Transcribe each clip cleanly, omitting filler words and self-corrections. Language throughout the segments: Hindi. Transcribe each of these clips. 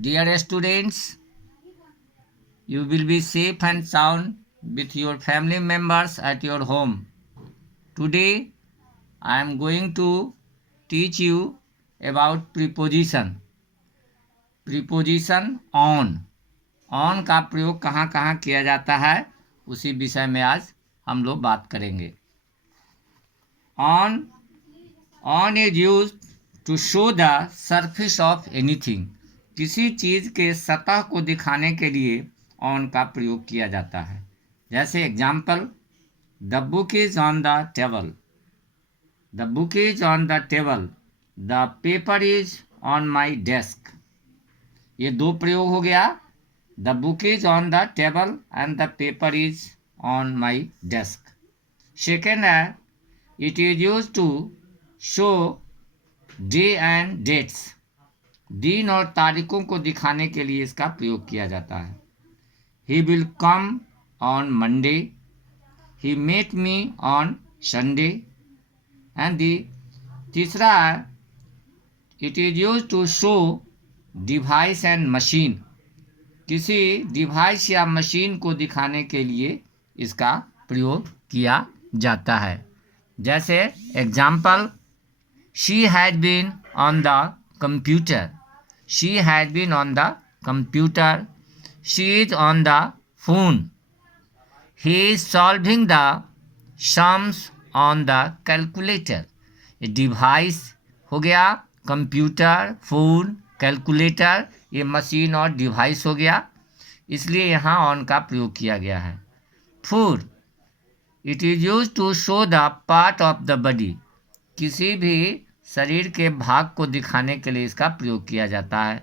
Dear students, you will be safe and sound with your family members at your home. Today, I am going to teach you about preposition. Preposition on. On का प्रयोग कहाँ कहाँ किया जाता है उसी विषय में आज हम लोग बात करेंगे. On is used to show the surface of anything. किसी चीज़ के सतह को दिखाने के लिए ऑन का प्रयोग किया जाता है. जैसे example, the book is on the table. The book is on the table. The paper is on my desk. ये दो प्रयोग हो गया. The book is on the table and the paper is on my desk. Second है, it is use to show day and dates. दिन और तारीखों को दिखाने के लिए इसका प्रयोग किया जाता है. He will come on Monday. He met me on Sunday. And तीसरा है, it is use to show device and machine. किसी डिवाइस या मशीन को दिखाने के लिए इसका प्रयोग किया जाता है. जैसे example, she had been on the computer. She had been on the computer. She is on the phone. He is solving the sums on the calculator. ये डिवाइस हो गया, कंप्यूटर, फोन, कैलकुलेटर, ये मशीन और डिवाइस हो गया, इसलिए यहाँ ऑन का प्रयोग किया गया है. Four, it is use to show the part of the body. किसी भी शरीर के भाग को दिखाने के लिए इसका प्रयोग किया जाता है.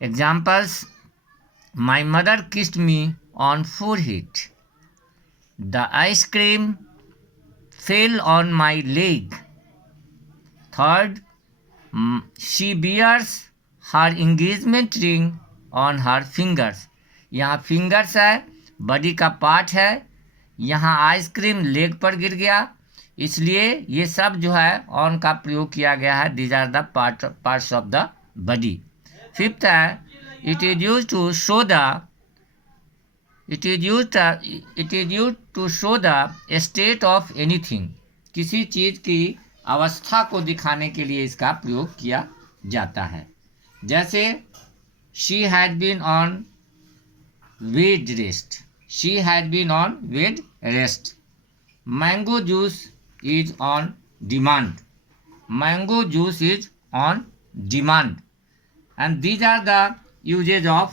Examples, my mother kissed me on forehead. The ice cream fell on my leg. Third, she bears her engagement ring on her fingers. यहाँ फिंगर्स है, बॉडी का पार्ट है. यहाँ आइसक्रीम लेग पर गिर गया, इसलिए ये सब जो है ऑन का प्रयोग किया गया है. These are the parts of the body. Fifth है, it is use to show the state of anything. किसी चीज़ की अवस्था को दिखाने के लिए इसका प्रयोग किया जाता है. जैसे she had been on bed rest. She had been on bed rest. Mango juice is on demand. Mango juice is on demand. And these are the uses of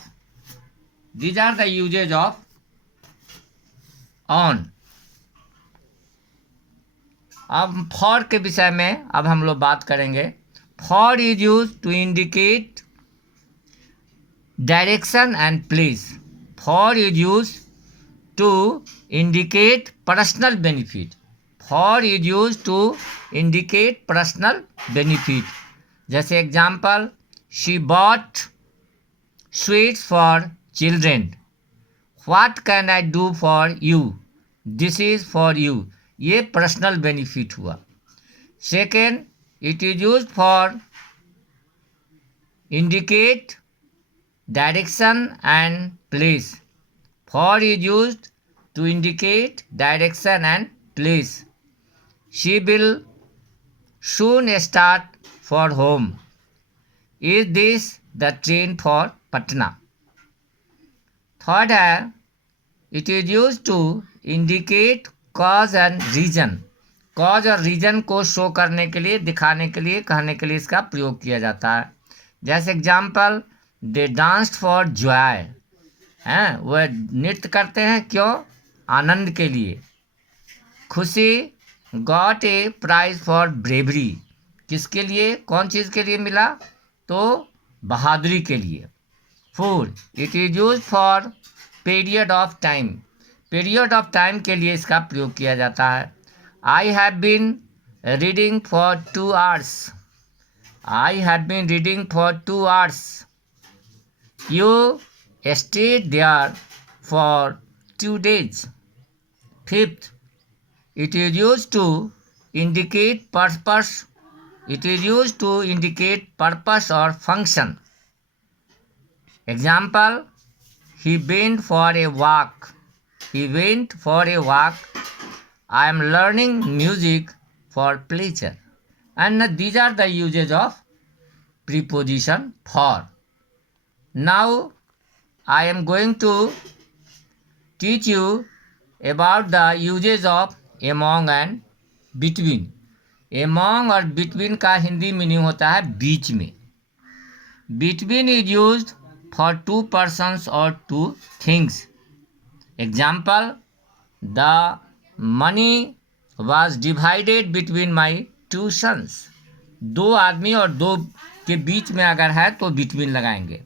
on. अब for के विषय में अब हम लोग बात करेंगे. For is used to indicate direction and place. For is used to indicate personal benefit. For is used to indicate personal benefit. जैसे example, she bought sweets for children. What can I do for you? This is for you. ये पर्सनल बेनिफिट हुआ. Second, it is used for indicate direction and place. For is used to indicate direction and place. She will soon start for home. Is this the train for Patna? Third है, it is used to indicate cause and reason. cause और reason को शो करने के लिए, दिखाने के लिए, कहने के लिए इसका प्रयोग किया जाता है. जैसे example, they danced for joy. हैं, वह नृत्य करते हैं क्यों? आनंद के लिए. Khushi got a prize for bravery. किसके लिए, कौन चीज़ के लिए मिला? तो बहादुरी के लिए. Four, it is use for period of time. Period of time के लिए इसका प्रयोग किया जाता है. I have been reading for 2 hours. I have been reading for 2 hours. You stayed there for 2 days. Fifth, it is used to indicate purpose. It is used to indicate purpose or function. Example, he went for a walk. He went for a walk. I am learning music for pleasure. And these are the uses of preposition for. Now I am going to teach you about the uses of among and between. Among और between का हिंदी मीनिंग होता है बीच में. Between is used for two persons or two things. Example, the money was divided between my two sons. दो आदमी और दो के बीच में अगर है तो between लगाएंगे.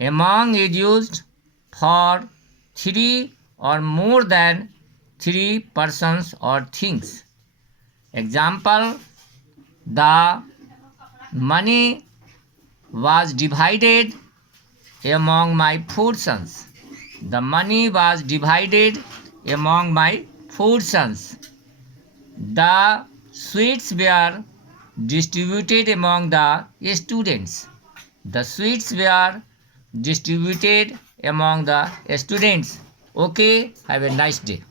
Among is used for three or more than three persons or things. Example, the money was divided among my four sons. The money was divided among my four sons. The sweets were distributed among the students. The sweets were distributed among the students. Okay, have a nice day.